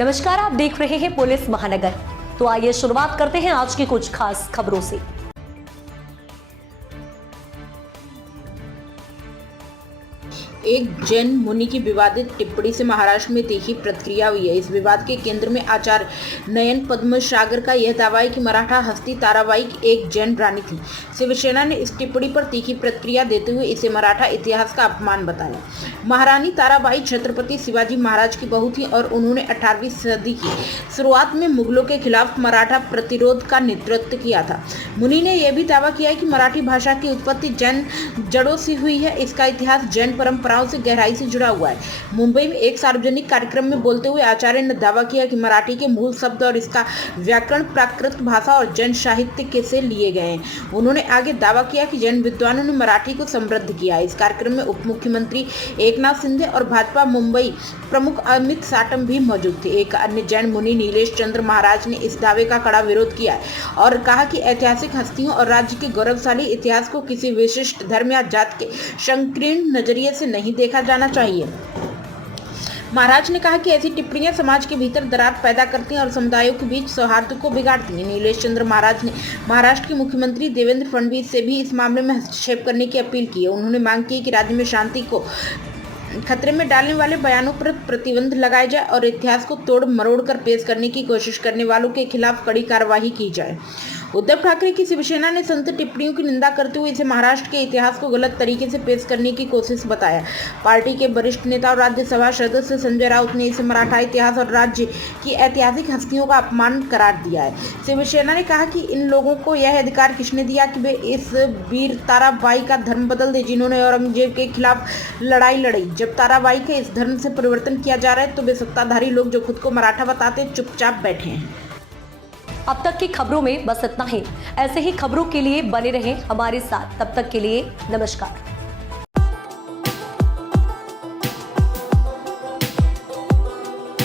नमस्कार, आप देख रहे हैं पुलिस महानगर। तो आइए शुरुआत करते हैं आज की कुछ खास खबरों से। एक जैन मुनि की विवादित टिप्पणी से महाराष्ट्र में तीखी प्रतिक्रिया हुई है। इस विवाद के केंद्र में आचार्य नयन पद्मसागर का यह दावा है कि मराठा हस्ती ताराबाई एक जैन रानी थी। शिवसेना ने इस टिप्पणी पर तीखी प्रतिक्रिया देते हुए इसे मराठा इतिहास का अपमान बताया। महारानी ताराबाई छत्रपति शिवाजी महाराज की बहू थी और उन्होंने 18वीं सदी की शुरुआत में मुगलों के खिलाफ मराठा प्रतिरोध का नेतृत्व किया था। मुनि ने यह भी दावा किया है कि मराठी भाषा की उत्पत्ति जैन जड़ों से हुई है। इसका इतिहास जैन परंपराओं से गहराई से जुड़ा हुआ है। मुंबई में एक सार्वजनिक कार्यक्रम में बोलते हुए आचार्य ने दावा किया कि मराठी के मूल शब्द और इसका व्याकरण प्राकृत भाषा और जैन साहित्य के से लिए गए हैं। उन्होंने आगे दावा किया कि जैन विद्वानों ने मराठी को समृद्ध किया। इस कार्यक्रम में उप मुख्यमंत्री एकनाथ शिंदे और भाजपा मुंबई प्रमुख अमित साटम भी मौजूद थे। एक अन्य जैन मुनि नीलेश चंद्र महाराज ने इस दावे का कड़ा विरोध किया है और कहा कि ऐतिहासिक हस्तियों और राज्य के गौरवशाली इतिहास को किसी विशिष्ट धर्म या जात के संकीर्ण नजरिए से नहीं देखा जाना चाहिए। महाराज ने कहा कि ऐसी टिप्पणियां समाज के भीतर दरार पैदा करती हैं और समुदायों के बीच सौहार्द को बिगाड़ती हैं। नीलेश चंद्र महाराज ने महाराष्ट्र के मुख्यमंत्री देवेंद्र फडणवीस से भी इस मामले में हस्तक्षेप करने की अपील की है। उन्होंने मांग की कि राज्य में शांति को खतरे में डालने वाले बयानों पर प्रतिबंध लगाया जाए और इतिहास को तोड़ मरोड़ कर पेश करने की कोशिश करने वालों के खिलाफ कड़ी कार्रवाई की जाए। उद्धव ठाकरे की शिवसेना ने संत टिप्पणियों की निंदा करते हुए इसे महाराष्ट्र के इतिहास को गलत तरीके से पेश करने की कोशिश बताया। पार्टी के वरिष्ठ नेता और राज्यसभा सदस्य संजय राउत ने इसे मराठा इतिहास और राज्य की ऐतिहासिक हस्तियों का अपमान करार दिया है। शिवसेना ने कहा कि इन लोगों को यह अधिकार किसने दिया कि वे इस वीर ताराबाई का धर्म बदल दे जिन्होंने औरंगजेब के खिलाफ लड़ाई लड़ी। जब ताराबाई के इस धर्म से परिवर्तन किया जा रहा है तो वे सत्ताधारी लोग जो खुद को मराठा बताते चुपचाप बैठे हैं। अब तक की खबरों में बस इतना ही। ऐसे ही खबरों के लिए बने रहें हमारे साथ। तब तक के लिए नमस्कार।